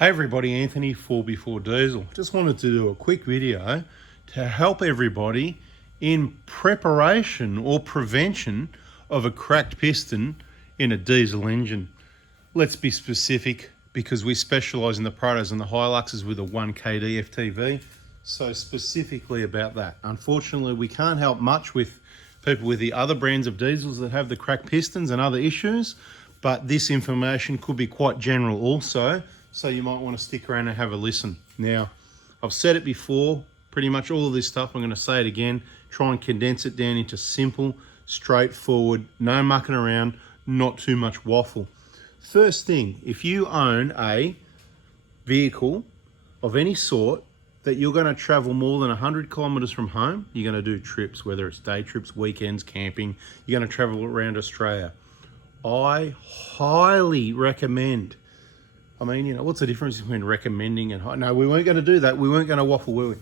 Hey everybody, Anthony 4x4 Diesel. Just wanted to do a quick video to help everybody in preparation or prevention of a cracked piston in a diesel engine. Let's be specific because we specialise in the Prados and the Hiluxes with a 1kd FTV. So specifically about that. Unfortunately, we can't help much with people with the other brands of diesels that have the cracked pistons and other issues, but this information could be quite general also. So you might want to stick around and have a listen. Now, I've said it before, pretty much all of this stuff, I'm going to say it again, try and condense it down into simple, straightforward, no mucking around, not too much waffle. First thing, if you own a vehicle of any sort that you're going to travel more than 100 kilometers from home, you're going to do trips, whether it's day trips, weekends, camping, you're going to travel around Australia. I highly recommend, what's the difference between recommending and... No, we weren't going to do that. We weren't going to waffle, were we?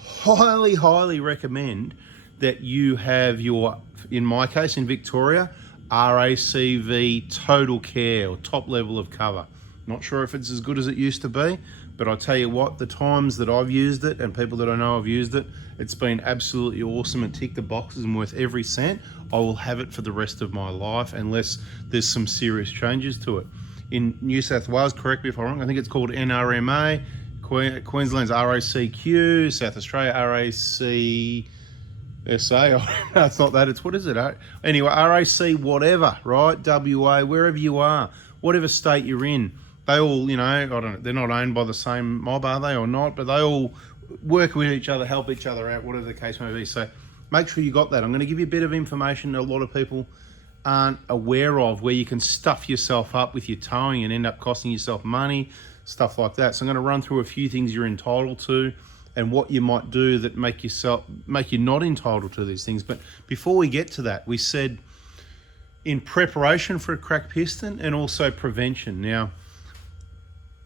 Highly recommend that you have your, in my case, in Victoria, RACV total care or top level of cover. Not sure if it's as good as it used to be, but I'll tell you what, the times that I've used it and people that I know have used it, it's been absolutely awesome and ticked the boxes and worth every cent. I will have it for the rest of my life unless there's some serious changes to it. In New South Wales, correct me if I'm wrong, I think it's called NRMA, Queensland's RACQ, South Australia RACSA, it's not that, it's what is it? Anyway, RAC whatever, right? WA, wherever you are, whatever state you're in, they all, I don't know, they're not owned by the same mob, are they, or not? But they all work with each other, help each other out, whatever the case may be. So make sure you got that. I'm going to give you a bit of information a lot of people aren't aware of, where you can stuff yourself up with your towing and end up costing yourself money, stuff like that. So I'm going to run through a few things you're entitled to and what you might do that make you not entitled to these things. But before we get to that, we said in preparation for a cracked piston and also prevention. Now,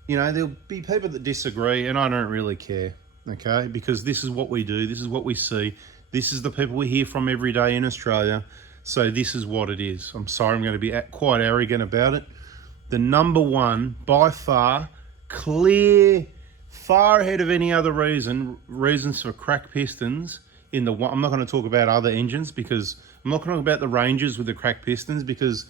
there'll be people that disagree, and I don't really care, okay? Because this is what we do, this is what we see, this is the people we hear from every day in Australia. So this is what it is. I'm sorry, I'm going to be quite arrogant about it. The number one, by far, clear, far ahead of any other reasons for cracked pistons in the one. I'm not going to talk about other engines because I'm not going to talk about the Rangers with the cracked pistons because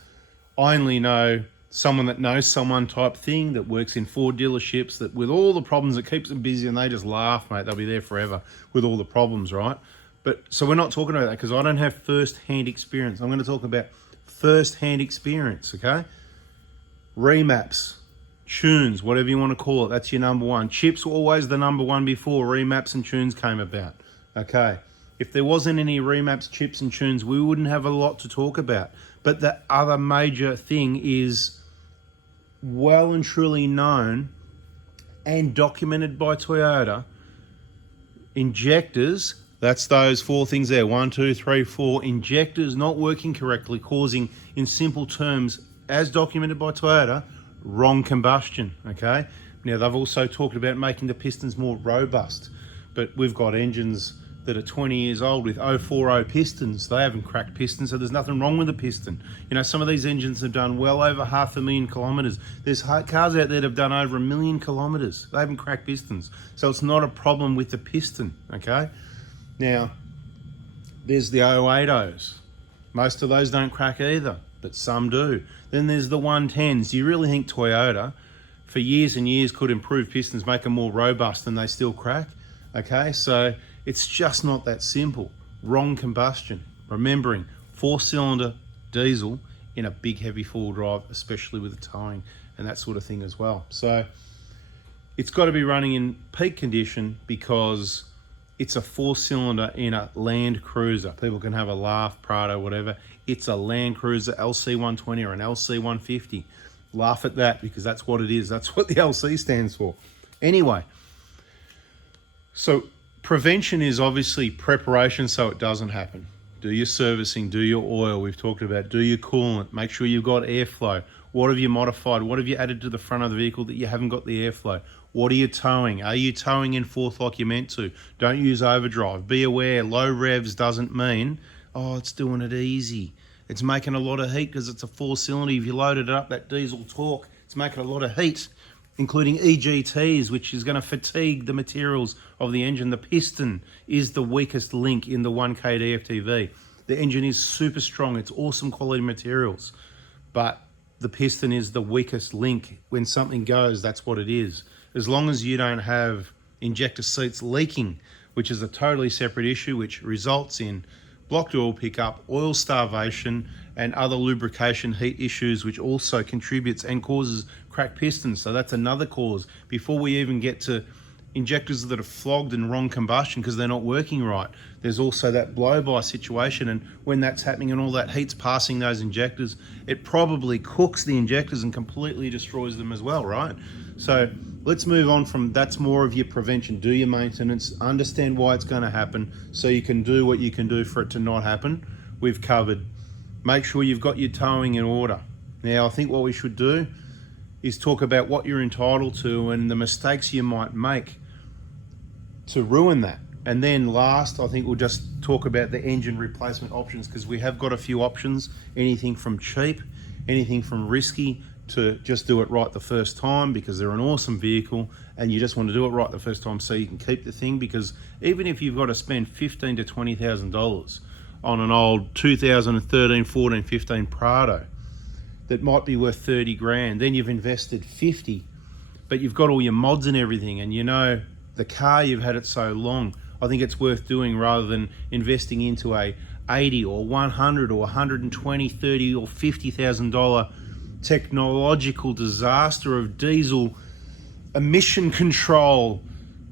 I only know someone that knows someone type thing that works in Ford dealerships that with all the problems that keeps them busy, and they just laugh, mate. They'll be there forever with all the problems, right? But so we're not talking about that because I don't have first-hand experience. I'm going to talk about first-hand experience, okay? Remaps, tunes, whatever you want to call it, that's your number one. Chips were always the number one before remaps and tunes came about, okay? If there wasn't any remaps, chips and tunes, we wouldn't have a lot to talk about. But the other major thing is well and truly known and documented by Toyota, injectors. That's those four things there, 1, 2, 3, 4, injectors not working correctly, causing, in simple terms, as documented by Toyota, wrong combustion, okay? Now, they've also talked about making the pistons more robust, but we've got engines that are 20 years old with 040 pistons. They haven't cracked pistons, so there's nothing wrong with the piston. Some of these engines have done well over 500,000 kilometers. There's cars out there that have done over 1 million kilometers. They haven't cracked pistons. So it's not a problem with the piston, okay? Now, there's the 080s. Most of those don't crack either, but some do. Then there's the 110s. Do you really think Toyota, for years and years, could improve pistons, make them more robust, and they still crack? Okay, so it's just not that simple. Wrong combustion. Remembering, 4-cylinder diesel in a big, heavy four-wheel drive, especially with the towing and that sort of thing as well. So it's got to be running in peak condition because it's a 4-cylinder in a Land Cruiser. People can have a laugh, Prado, whatever. It's a Land Cruiser LC120 or an LC150. Laugh at that because that's what it is. That's what the LC stands for. Anyway, so prevention is obviously preparation so it doesn't happen. Do your servicing, do your oil, we've talked about, do your coolant, make sure you've got airflow. What have you modified? What have you added to the front of the vehicle that you haven't got the airflow? What are you towing? Are you towing in fourth like you're meant to? Don't use overdrive. Be aware, low revs doesn't mean, oh, it's doing it easy. It's making a lot of heat because it's a 4-cylinder. If you loaded it up, that diesel torque, it's making a lot of heat. including EGTs, which is going to fatigue the materials of the engine. The piston is the weakest link in the 1K DFTV. The engine is super strong. It's awesome quality materials, but the piston is the weakest link. When something goes, that's what it is. As long as you don't have injector seats leaking, which is a totally separate issue, which results in blocked oil pickup, oil starvation, and other lubrication heat issues, which also contributes and causes cracked pistons. So that's another cause. Before we even get to injectors that are flogged and wrong combustion because they're not working right, there's also that blow-by situation, and when that's happening and all that heat's passing those injectors, it probably cooks the injectors and completely destroys them as well, right? So let's move on from that's more of your prevention. Do your maintenance, understand why it's going to happen so you can do what you can do for it to not happen. We've covered. Make sure you've got your towing in order. Now, I think what we should do is talk about what you're entitled to and the mistakes you might make to ruin that. And then last, I think we'll just talk about the engine replacement options, because we have got a few options, anything from cheap, anything from risky, to just do it right the first time because they're an awesome vehicle and you just want to do it right the first time so you can keep the thing. Because even if you've got to spend $15,000 to $20,000 on an old 2013, 14, 15 Prado that might be worth 30 grand, then you've invested 50, but you've got all your mods and everything, and you know the car, you've had it so long. I think it's worth doing rather than investing into a 80 or 100 or 120, 30 or $50,000 technological disaster of diesel emission control.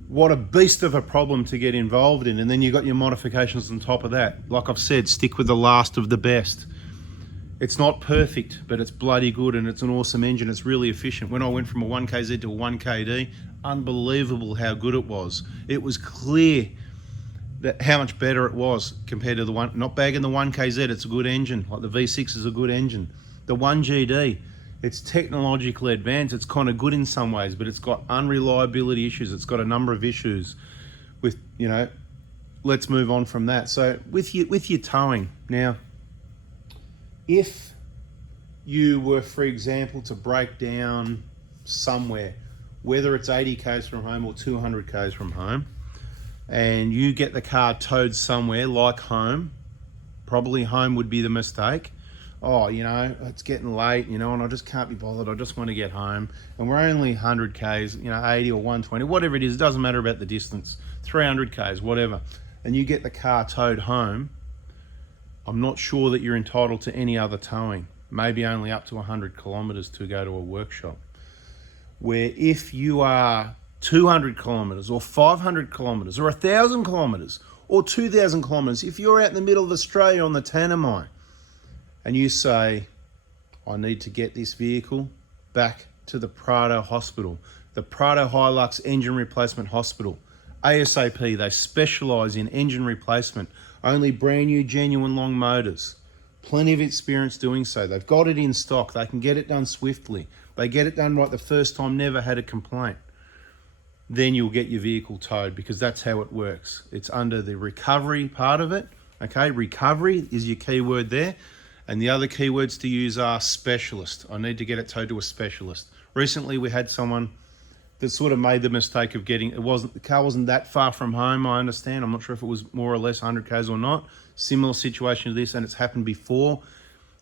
What a beast of a problem to get involved in. And then you've got your modifications on top of that. Like I've said, stick with the last of the best. It's not perfect, but it's bloody good, and it's an awesome engine. It's really efficient. When I went from a 1KZ to a 1KD, unbelievable how good it was. It was clear that how much better it was compared to the one, not bagging the 1KZ, it's a good engine. Like the V6 is a good engine. The 1GD, it's technologically advanced. It's kind of good in some ways, but it's got unreliability issues. It's got a number of issues with, you know, let's move on from that. So with your towing, now, if you were, for example, to break down somewhere, whether it's 80 k's from home or 200 k's from home, and you get the car towed somewhere like home, probably home would be the mistake. Oh, you know, it's getting late, you know, and I just can't be bothered. I just want to get home. And we're only 100 k's, you know, 80 or 120, whatever it is. It doesn't matter about the distance, 300 k's, whatever. And you get the car towed home. I'm not sure that you're entitled to any other towing, maybe only up to 100 kilometers to go to a workshop. Where if you are 200 kilometers or 500 kilometers or 1,000 kilometers or 2,000 kilometers, if you're out in the middle of Australia on the Tanami and you say, I need to get this vehicle back to the Prado Hospital, the Prado Hilux Engine Replacement Hospital, ASAP, they specialise in engine replacement, only brand new, genuine long motors. Plenty of experience doing so. They've got it in stock. They can get it done swiftly. They get it done right the first time, never had a complaint. Then you'll get your vehicle towed, because that's how it works. It's under the recovery part of it. Okay, recovery is your key word there. And the other keywords to use are specialist. I need to get it towed to a specialist. Recently, we had someone that sort of made the mistake of getting, the car wasn't that far from home, I understand. I'm not sure if it was more or less 100 k's or not. Similar situation to this, and it's happened before.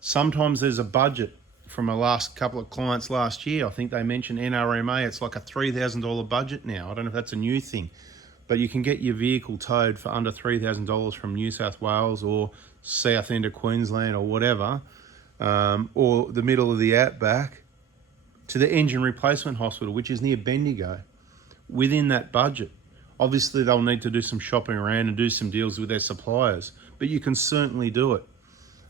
Sometimes there's a budget. From a last couple of clients last year, I think they mentioned NRMA, it's like a $3,000 budget now. I don't know if that's a new thing, but you can get your vehicle towed for under $3,000 from New South Wales or south end of Queensland or whatever, or the middle of the outback, to the engine replacement hospital, which is near Bendigo, within that budget. Obviously, they'll need to do some shopping around and do some deals with their suppliers, but you can certainly do it.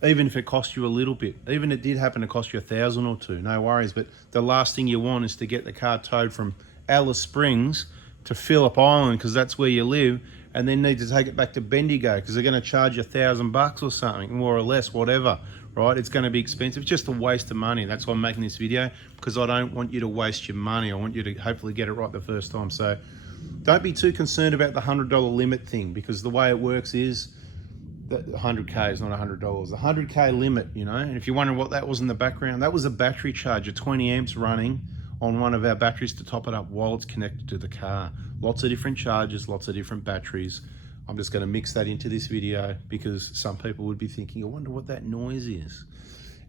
Even if it costs you a little bit, even if it did happen to cost you $1,000 or $2,000, no worries. But the last thing you want is to get the car towed from Alice Springs to Phillip Island, because that's where you live, and then need to take it back to Bendigo because they're going to charge you $1,000 or something, more or less, whatever, right? It's going to be expensive. It's just a waste of money. That's why I'm making this video, because I don't want you to waste your money. I want you to hopefully get it right the first time. So don't be too concerned about the $100 limit thing, because the way it works is, 100k is not $100. The 100k limit, you know, and if you're wondering what that was in the background, that was a battery charger, 20 amps running on one of our batteries to top it up while it's connected to the car. Lots of different charges, lots of different batteries. I'm just going to mix that into this video because some people would be thinking, I wonder what that noise is.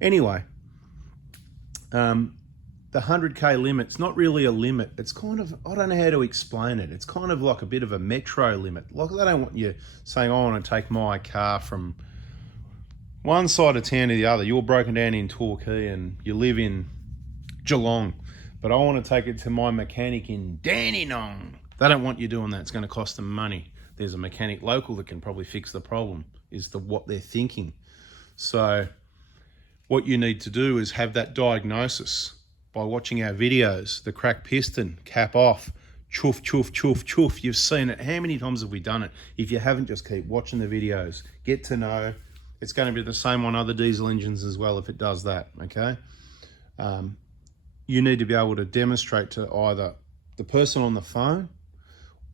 Anyway, the 100K limit's not really a limit. It's kind of, I don't know how to explain it. It's kind of like a bit of a metro limit. Like they don't want you saying, I want to take my car from one side of town to the other. You're broken down in Torquay and you live in Geelong, but I want to take it to my mechanic in Dandenong. They don't want you doing that. It's going to cost them money. There's a mechanic local that can probably fix the problem, is what they're thinking. So what you need to do is have that diagnosis by watching our videos. The cracked piston, cap off, chuff, chuff, chuff, chuff. You've seen it. How many times have we done it? If you haven't, just keep watching the videos. Get to know. It's going to be the same on other diesel engines as well if it does that, okay? You need to be able to demonstrate to either the person on the phone,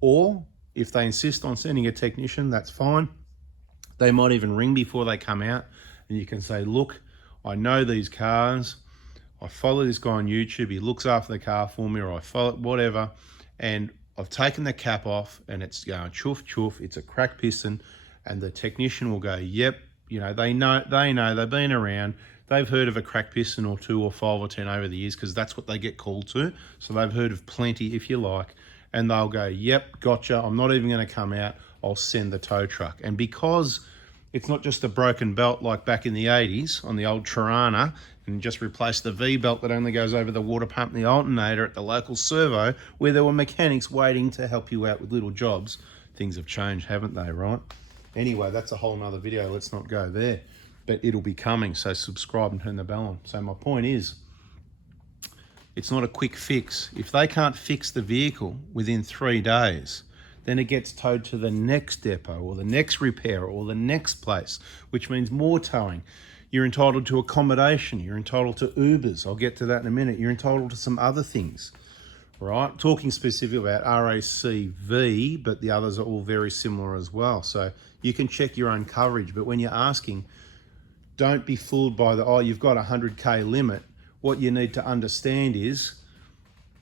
or if they insist on sending a technician, that's fine. They might even ring before they come out, and you can say, look, I know these cars. I follow this guy on YouTube. He looks after the car for me, or I follow whatever, and I've taken the cap off and it's going chuff, chuff. It's a cracked piston, and the technician will go, yep, you know, they know, they've been around. They've heard of a cracked piston or 2 or 5 or 10 over the years because that's what they get called to. So they've heard of plenty, if you like, and they'll go, yep, gotcha. I'm not even going to come out. I'll send the tow truck. And because it's not just a broken belt like back in the 80s on the old Tirana and just replace the V-belt that only goes over the water pump and the alternator at the local servo where there were mechanics waiting to help you out with little jobs. Things have changed, haven't they, right? Anyway, that's a whole nother video. Let's not go there. But it'll be coming, so subscribe and turn the bell on. So my point is, it's not a quick fix. If they can't fix the vehicle within 3 days, then it gets towed to the next depot or the next repair or the next place, which means more towing. You're entitled to accommodation. You're entitled to Ubers. I'll get to that in a minute. You're entitled to some other things, right? Talking specifically about RACV, but the others are all very similar as well. So you can check your own coverage, but when you're asking, don't be fooled by the, oh, you've got a 100K limit. What you need to understand is,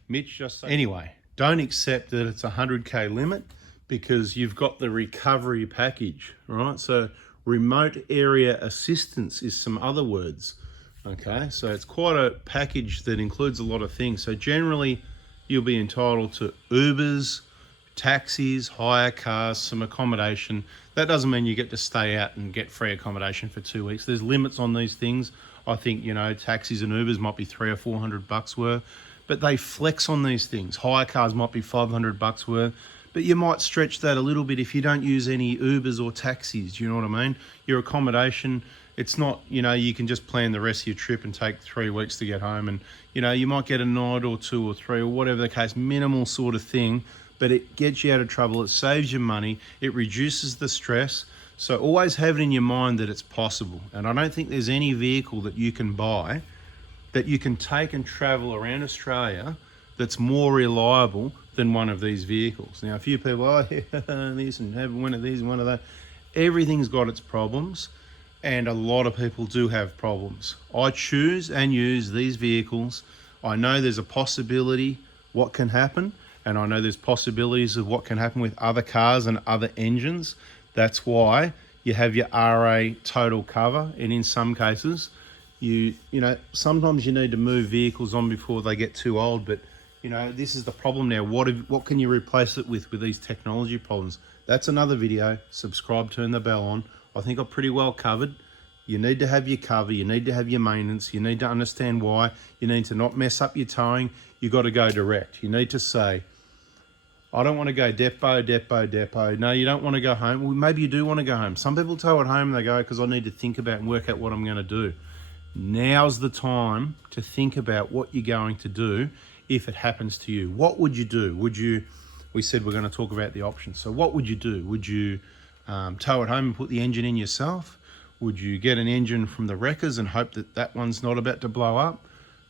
Mitch just said, anyway, don't accept that it's a 100K limit because you've got the recovery package, right? So remote area assistance is some other words, okay? So it's quite a package that includes a lot of things. So generally, you'll be entitled to Ubers, taxis, hire cars, some accommodation. That doesn't mean you get to stay out and get free accommodation for 2 weeks. There's limits on these things. I think, you know, taxis and Ubers might be $300 or $400 worth, but they flex on these things. Hire cars might be $500 worth, but you might stretch that a little bit if you don't use any Ubers or taxis. You know what I mean? Your accommodation, it's not, you know, you can just plan the rest of your trip and take 3 weeks to get home, and, you know, you might get a night or 2 or 3 or whatever the case, minimal sort of thing, but it gets you out of trouble. It saves you money. It reduces the stress. So always have it in your mind that it's possible. And I don't think there's any vehicle that you can buy that you can take and travel around Australia that's more reliable than one of these vehicles. Now, a few people, oh, yeah, this and have one of these and one of that. Everything's got its problems, and a lot of people do have problems. I choose and use these vehicles. I know there's a possibility what can happen, and I know there's possibilities of what can happen with other cars and other engines. That's why you have your RA total cover, and in some cases, you know, sometimes you need to move vehicles on before they get too old, but you know, this is the problem now. What can you replace it with these technology problems? That's another video. Subscribe, turn the bell on. I think I'm pretty well covered. You need to have your cover. You need to have your maintenance. You need to understand why. You need to not mess up your towing. You got to go direct. You need to say, I don't want to go depot, depot, depot. No, you don't want to go home. Well, maybe you do want to go home. Some people tow at home and they go, because I need to think about and work out what I'm going to do. Now's the time to think about what you're going to do if it happens to you. What would you do? We said we're going to talk about the options. So what would you do? Would you tow at home and put the engine in yourself? Would you get an engine from the wreckers and hope that that one's not about to blow up?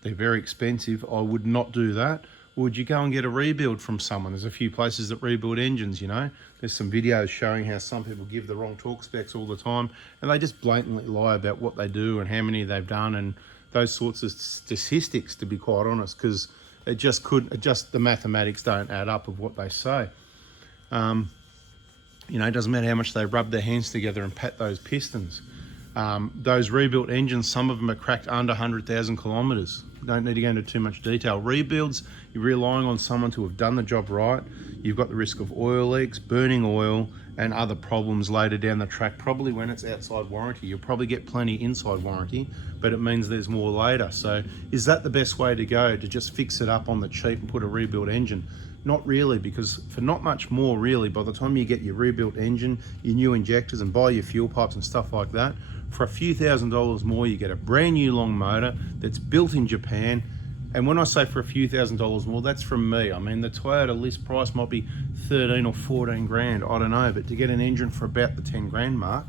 They're very expensive. I would not do that. Would you go and get a rebuild from someone? There's a few places that rebuild engines, you know. There's some videos showing how some people give the wrong torque specs all the time, and they just blatantly lie about what they do and how many they've done and those sorts of statistics, to be quite honest, because It just the mathematics don't add up of what they say. You know, it doesn't matter how much they rub their hands together and pat those pistons. Those rebuilt engines, some of them are cracked under 100,000 kilometres. Don't need to go into too much detail. Rebuilds, you're relying on someone to have done the job right. You've got the risk of oil leaks, burning oil, and other problems later down the track. Probably when it's outside warranty, you'll probably get plenty inside warranty, but it means there's more later. So is that the best way to go, to just fix it up on the cheap and put a rebuilt engine? Not really, because for not much more really, by the time you get your rebuilt engine, your new injectors, and buy your fuel pipes and stuff like that, for a few $1,000s more, you get a brand new long motor that's built in Japan. And when I say for a few $1,000s more, that's from me. I mean, the Toyota list price might be 13 or 14 grand, I don't know, but to get an engine for about the 10 grand mark,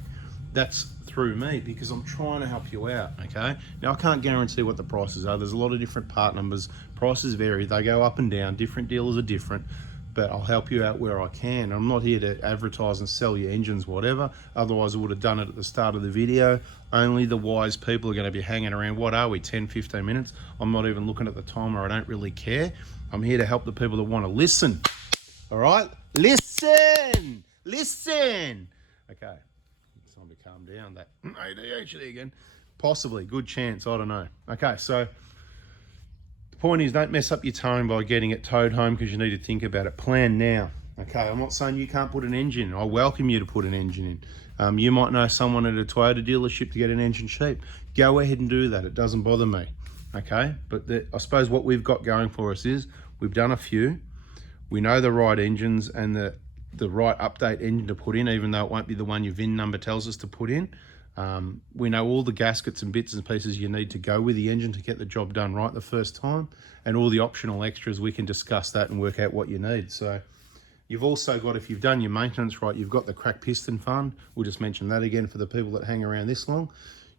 that's through me, because I'm trying to help you out, okay? Now, I can't guarantee what the prices are. There's a lot of different part numbers. Prices vary, they go up and down. Different dealers are different, but I'll help you out where I can. I'm not here to advertise and sell you engines, whatever. Otherwise, I would have done it at the start of the video. Only the wise people are going to be hanging around. What are we, 10, 15 minutes? I'm not even looking at the timer. I don't really care. I'm here to help the people that want to listen. All right? Listen! Listen! Okay. It's time to calm down. That ADHD again. Possibly. Good chance. I don't know. Okay, so the point is, don't mess up your towing by getting it towed home, because you need to think about it. Plan now. Okay, I'm not saying you can't put an engine in. I welcome you to put an engine in. You might know someone at a Toyota dealership to get an engine cheap. Go ahead and do that. It doesn't bother me. Okay, but I suppose what we've got going for us is we've done a few. We know the right engines and the right update engine to put in, even though it won't be the one your VIN number tells us to put in. We know all the gaskets and bits and pieces you need to go with the engine to get the job done right the first time, and all the optional extras. We can discuss that and work out what you need. So you've also got, if you've done your maintenance right, you've got the cracked piston fund. We'll just mention that again for the people that hang around this long.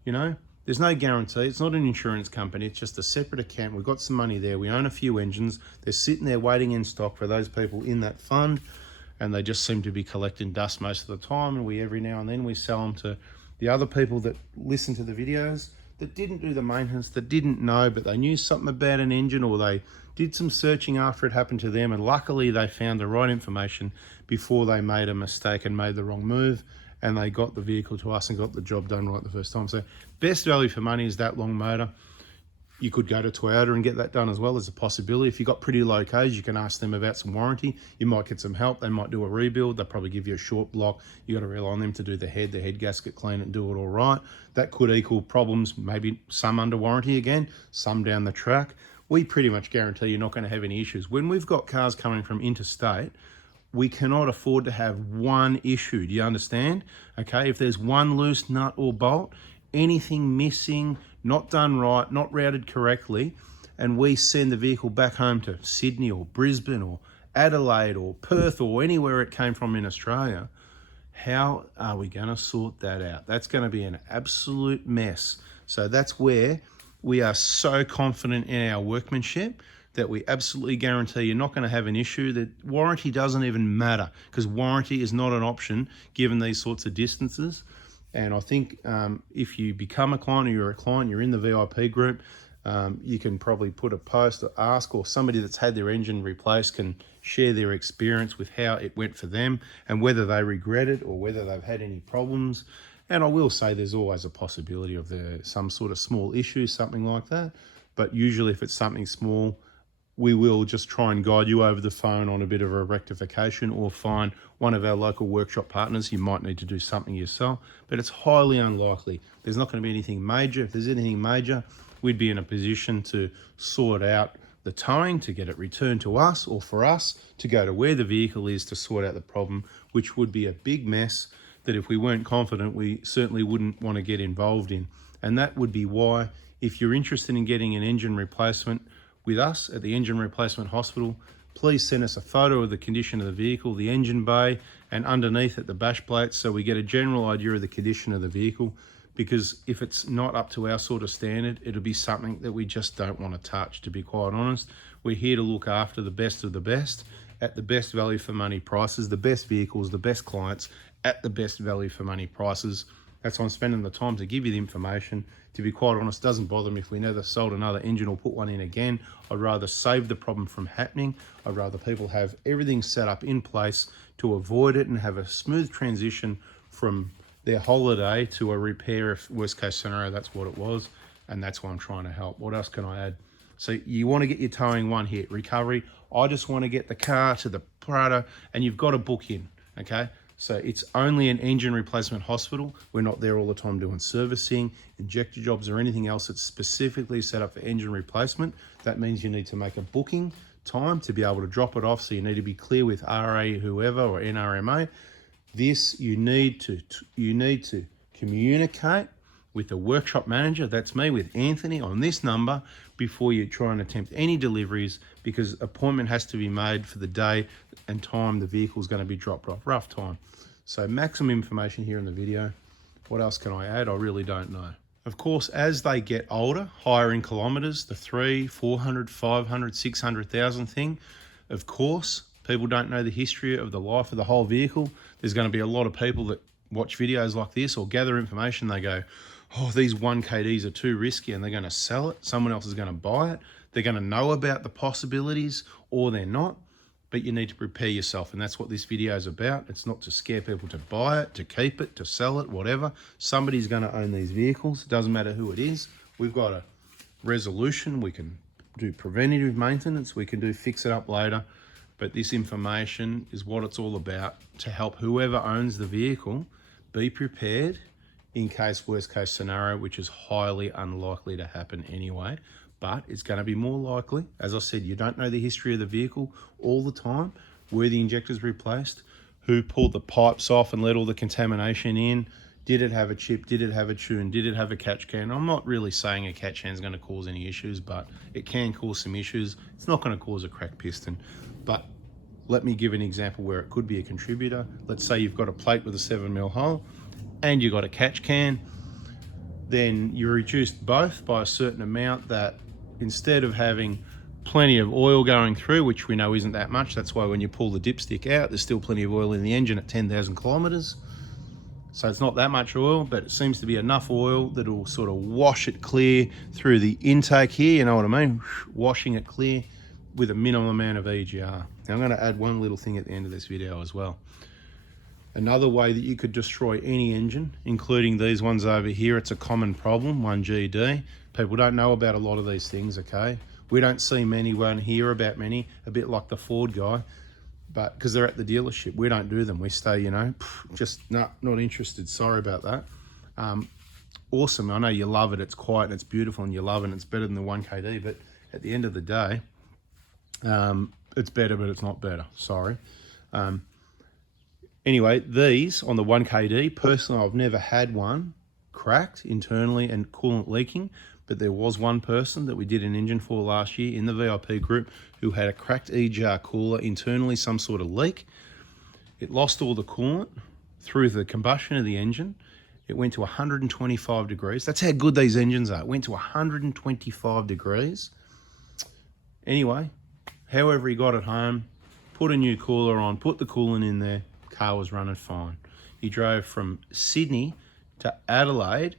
You know, there's no guarantee. It's not an insurance company. It's just a separate account. We've got some money there. We own a few engines. They're sitting there waiting in stock for those people in that fund, and they just seem to be collecting dust most of the time. And every now and then we sell them to the other people that listen to the videos that didn't do the maintenance, that didn't know, but they knew something about an engine, or they did some searching after it happened to them, and luckily they found the right information before they made a mistake and made the wrong move, and they got the vehicle to us and got the job done right the first time. So best value for money is that long motor. You could go to Toyota and get that done as well as a possibility. If you've got pretty low Ks, you can ask them about some warranty. You might get some help. They might do a rebuild. They'll probably give you a short block. You got to rely on them to do the head gasket clean and do it all right. That could equal problems, maybe some under warranty again, some down the track. We pretty much guarantee you're not going to have any issues. When we've got cars coming from interstate, we cannot afford to have one issue. Do you understand? Okay, if there's one loose nut or bolt, anything missing, not done right, not routed correctly, and we send the vehicle back home to Sydney or Brisbane or Adelaide or Perth or anywhere it came from in Australia, how are we going to sort that out? That's going to be an absolute mess. So that's where we are so confident in our workmanship that we absolutely guarantee you're not going to have an issue. That warranty doesn't even matter, because warranty is not an option given these sorts of distances. And I think if you become a client, or you're a client, you're in the VIP group, you can probably put a post or ask, or somebody that's had their engine replaced can share their experience with how it went for them and whether they regret it or whether they've had any problems. And I will say there's always a possibility of some sort of small issue, something like that. But usually if it's something small, we will just try and guide you over the phone on a bit of a rectification, or find one of our local workshop partners. You might need to do something yourself, but it's highly unlikely. There's not going to be anything major. If there's anything major, we'd be in a position to sort out the towing to get it returned to us, or for us to go to where the vehicle is to sort out the problem, which would be a big mess that if we weren't confident, we certainly wouldn't want to get involved in. And that would be why, if you're interested in getting an engine replacement with us at the Engine Replacement Hospital, please send us a photo of the condition of the vehicle, the engine bay, and underneath it the bash plates, so we get a general idea of the condition of the vehicle. Because if it's not up to our sort of standard, it'll be something that we just don't want to touch, to be quite honest. We're here to look after the best of the best at the best value for money prices, the best vehicles, the best clients at the best value for money prices. That's why I'm spending the time to give you the information. To be quite honest, it doesn't bother me if we never sold another engine or put one in again. I'd rather save the problem from happening. I'd rather people have everything set up in place to avoid it and have a smooth transition from their holiday to a repair if worst case scenario that's what it was. And that's why I'm trying to help. What else can I add? So you want to get your towing one hit, recovery. I just want to get the car to the Prada, and you've got to book in, okay? So it's only an engine replacement hospital. We're not there all the time doing servicing, injector jobs, or anything else that's specifically set up for engine replacement. That means you need to make a booking time to be able to drop it off. So you need to be clear with RA whoever or NRMA. This you need to communicate with the workshop manager, that's me, with Anthony, on this number before you try and attempt any deliveries, because appointment has to be made for the day and time the vehicle is going to be dropped off, rough time. So maximum information here in the video. What else can I add? I really don't know. Of course, as they get older, higher in kilometers, the 300, 400, 500, 600,000 thing, of course, people don't know the history of the life of the whole vehicle. There's going to be a lot of people that watch videos like this or gather information. They go, oh, these 1KDs are too risky, and they're going to sell it. Someone else is going to buy it. They're going to know about the possibilities, or they're not. But you need to prepare yourself, and that's what this video is about. It's not to scare people to buy it, to keep it, to sell it, whatever. Somebody's going to own these vehicles. It doesn't matter who it is. We've got a resolution. We can do preventative maintenance. We can do fix it up later. But this information is what it's all about, to help whoever owns the vehicle be prepared in case worst case scenario, which is highly unlikely to happen anyway, but it's going to be more likely. As I said, you don't know the history of the vehicle all the time, were the injectors replaced, who pulled the pipes off and let all the contamination in, did it have a chip, did it have a tune, did it have a catch can? I'm not really saying a catch can is going to cause any issues, but it can cause some issues. It's not going to cause a cracked piston, but let me give an example where it could be a contributor. Let's say you've got a plate with a 7mm hole and you've got a catch can. Then you reduced both by a certain amount, that instead of having plenty of oil going through, which we know isn't that much, that's why when you pull the dipstick out, there's still plenty of oil in the engine at 10,000 kilometers. So it's not that much oil, but it seems to be enough oil that will sort of wash it clear through the intake here, you know what I mean? Washing it clear with a minimum amount of EGR. Now I'm going to add one little thing at the end of this video as well. Another way that you could destroy any engine, including these ones over here, it's a common problem, 1GD. People don't know about a lot of these things, okay? We don't see many, won't hear about many, a bit like the Ford guy, but because they're at the dealership, we don't do them. We stay, you know, just not interested. Sorry about that. Awesome, I know you love it. It's quiet and it's beautiful and you love it and it's better than the 1KD, but at the end of the day, it's better, but it's not better, sorry. Anyway, these on the 1KD, personally, I've never had one cracked internally and coolant leaking, but there was one person that we did an engine for last year in the VIP group who had a cracked EGR cooler internally, some sort of leak. It lost all the coolant through the combustion of the engine. It went to 125 degrees. That's how good these engines are. It went to 125 degrees. Anyway, however he got it home, put a new cooler on, put the coolant in there, car was running fine. He drove from Sydney to Adelaide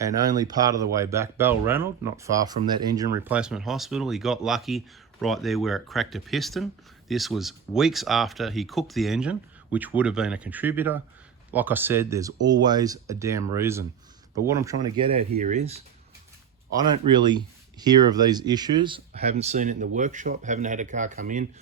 and only part of the way back, Balranald, not far from that engine replacement hospital. He got lucky right there where it cracked a piston. This was weeks after he cooked the engine, which would have been a contributor. Like I said, there's always a damn reason. But what I'm trying to get at here is, I don't really hear of these issues. I haven't seen it in the workshop, haven't had a car come in.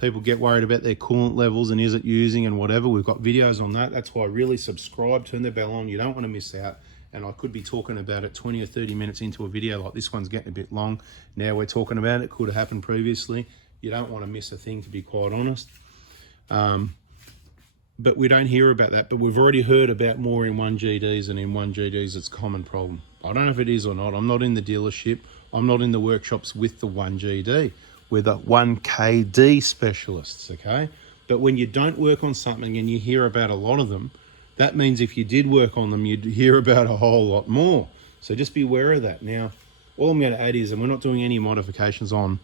People get worried about their coolant levels and is it using and whatever. We've got videos on that. That's why really subscribe, turn the bell on. You don't want to miss out. And I could be talking about it 20 or 30 minutes into a video, like this one's getting a bit long. Now we're talking about it. Could have happened previously. You don't want to miss a thing, to be quite honest. But we don't hear about that. But we've already heard about more in 1GDs, and in 1GDs it's a common problem. I don't know if it is or not. I'm not in the dealership. I'm not in the workshops with the 1GD. We're the 1KD specialists, okay? But when you don't work on something and you hear about a lot of them, that means if you did work on them, you'd hear about a whole lot more. So just be aware of that. Now, all I'm going to add is, and we're not doing any modifications on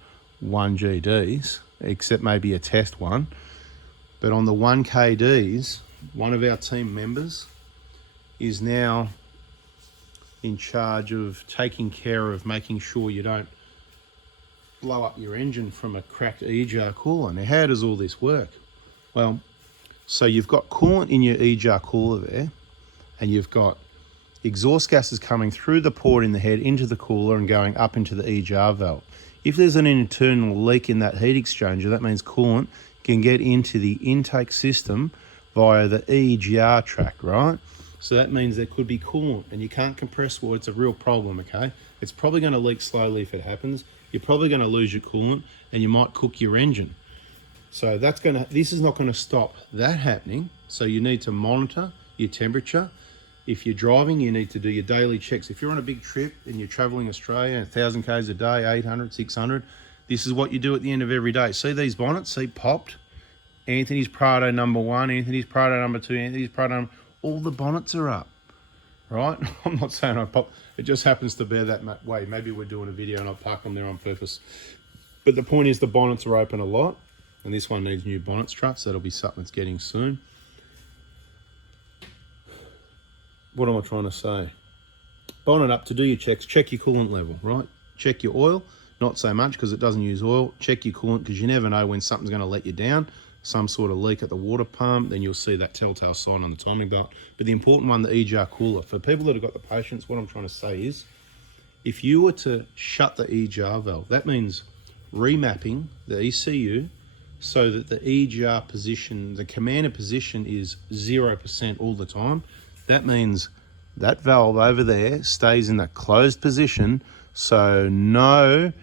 1GDs, except maybe a test one, but on the 1KDs, one of our team members is now in charge of taking care of making sure you don't blow up your engine from a cracked E-jar cooler. Now, how does all this work? Well, so you've got coolant in your E-jar cooler there, and you've got exhaust gases coming through the port in the head into the cooler and going up into the E-jar valve. If there's an internal leak in that heat exchanger, that means coolant can get into the intake system via the E-jar tract, right? So that means there could be coolant, and you can't compress water. It's a real problem, okay? It's probably going to leak slowly if it happens. You're probably going to lose your coolant, and you might cook your engine. So this is not going to stop that happening. So you need to monitor your temperature. If you're driving, you need to do your daily checks. If you're on a big trip and you're traveling Australia, 1,000 k's a day, 800, 600, this is what you do at the end of every day. See these bonnets? See popped? Anthony's Prado number 1, Anthony's Prado number 2, Anthony's Prado number... All the bonnets are up, right? I'm not saying I pop. It just happens to bear that way. Maybe we're doing a video and I'll park them there on purpose. But the point is the bonnets are open a lot, and this one needs new bonnet struts. That'll be something that's getting soon. What am I trying to say? Bonnet up to do your checks. Check your coolant level, right? Check your oil. Not so much because it doesn't use oil. Check your coolant because you never know when something's going to let you down. Some sort of leak at the water pump, then you'll see that telltale sign on the timing belt. But the important one, the E-jar cooler. For people that have got the patience, what I'm trying to say is, if you were to shut the E-jar valve, that means remapping the ECU so that the E-jar position, the commander position is 0% all the time. That means that valve over there stays in that closed position, so no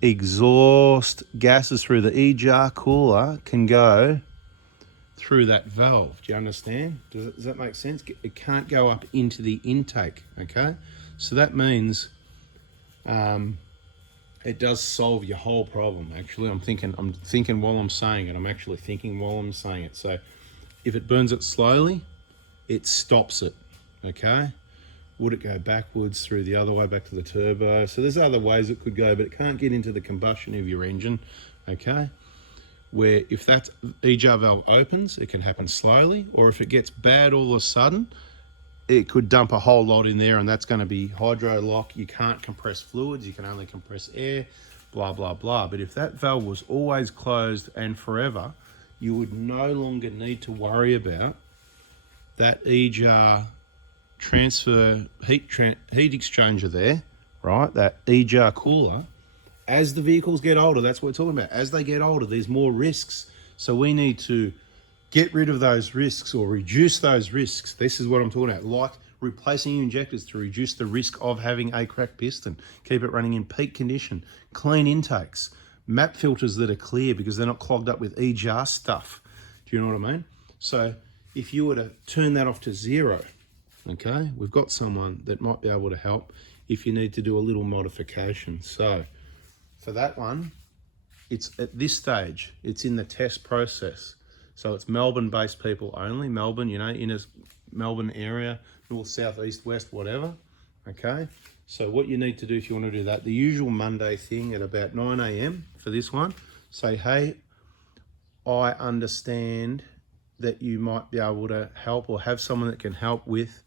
exhaust gases through the E-jar cooler can go through that valve. Do you understand? Does that make sense? It can't go up into the intake, okay? So that means it does solve your whole problem, actually. I'm thinking while I'm saying it. I'm actually thinking while I'm saying it. So if it burns it slowly, it stops it, okay? Would it go backwards through the other way, back to the turbo? So there's other ways it could go, but it can't get into the combustion of your engine, okay? Where if that E-jar valve opens, it can happen slowly, or if it gets bad all of a sudden, it could dump a whole lot in there, and that's going to be hydro lock. You can't compress fluids, you can only compress air, blah, blah, blah. But if that valve was always closed and forever, you would no longer need to worry about that E-jar transfer heat exchanger there, right? That E-jar cooler. As the vehicles get older, that's what we're talking about. As they get older, there's more risks. So we need to get rid of those risks or reduce those risks. This is what I'm talking about, like replacing injectors to reduce the risk of having a cracked piston. Keep it running in peak condition. Clean intakes. MAP filters that are clear because they're not clogged up with E-jar stuff. Do you know what I mean? So if you were to turn that off to 0, okay, we've got someone that might be able to help if you need to do a little modification. So for that one, it's at this stage, it's in the test process. So it's Melbourne-based people only. Melbourne, you know, in a Melbourne area, north, south, east, west, whatever, okay? So what you need to do if you want to do that, the usual Monday thing at about 9 a.m. for this one, say, hey, I understand that you might be able to help or have someone that can help with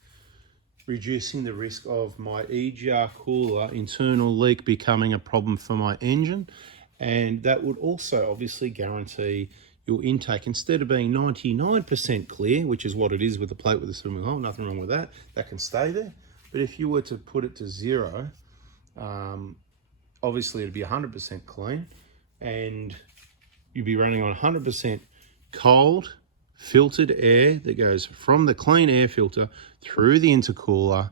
reducing the risk of my E-jar cooler internal leak becoming a problem for my engine. And that would also obviously guarantee your intake, instead of being 99% clear, which is what it is with the plate with the swimming hole, nothing wrong with that, that can stay there. But if you were to put it to 0, obviously it'd be 100% clean, and you'd be running on 100% cold, filtered air that goes from the clean air filter through the intercooler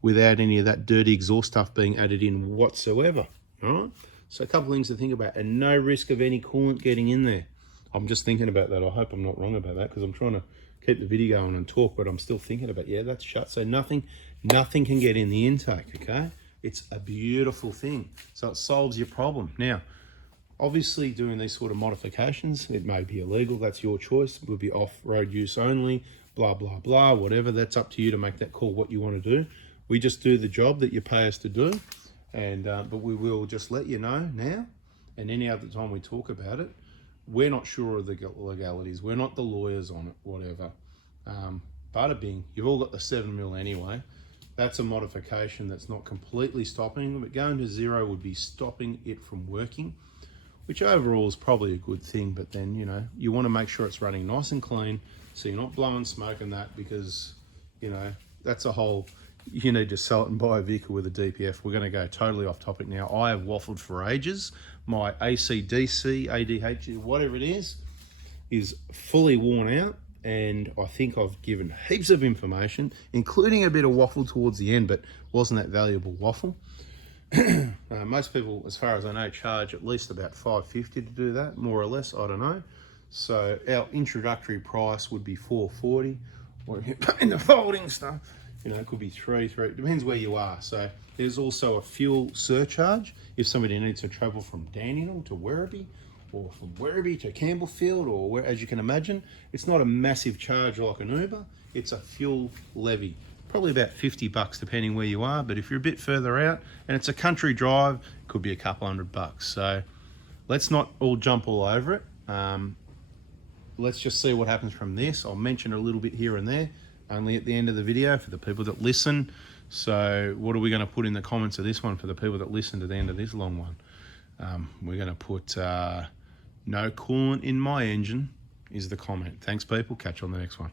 without any of that dirty exhaust stuff being added in whatsoever, all right? So a couple of things to think about, and no risk of any coolant getting in there. I'm just thinking about that. I hope I'm not wrong about that because I'm trying to keep the video going and talk, but I'm still thinking about, yeah, that's shut. So nothing can get in the intake, okay? It's a beautiful thing. So it solves your problem. Now, obviously doing these sort of modifications, it may be illegal, that's your choice. It would be off-road use only, blah, blah, blah, whatever. That's up to you to make that call, what you want to do. We just do the job that you pay us to do. And but we will just let you know now, and any other time we talk about it. We're not sure of the legalities. We're not the lawyers on it, whatever. bada bing, you've all got the 7mm anyway. That's a modification that's not completely stopping, but going to 0 would be stopping it from working, which overall is probably a good thing. But then, you know, you want to make sure it's running nice and clean, so you're not blowing smoke and that, because, you know, that's a whole, you need to sell it and buy a vehicle with a DPF. We're going to go totally off topic now. I have waffled for ages. My AC/DC, ADHD, whatever it is fully worn out, and I think I've given heaps of information, including a bit of waffle towards the end, but wasn't that valuable waffle. Most people, as far as I know, charge at least about $5.50 to do that, more or less, I don't know. So our introductory price would be $4.40, or in the folding stuff, you know, it could be $3, it depends where you are. So there's also a fuel surcharge if somebody needs to travel from Dandenong to Werribee, or from Werribee to Campbellfield, or where, as you can imagine, it's not a massive charge like an Uber, it's a fuel levy. Probably about $50 depending where you are, but if you're a bit further out and it's a country drive, it could be a couple $100. So let's not all jump all over it. Let's just see what happens from this. I'll mention a little bit here and there, only at the end of the video for the people that listen. So what are we going to put in the comments of this one for the people that listen to the end of this long one? We're going to put no coolant in my engine is the comment. Thanks people, catch you on the next one.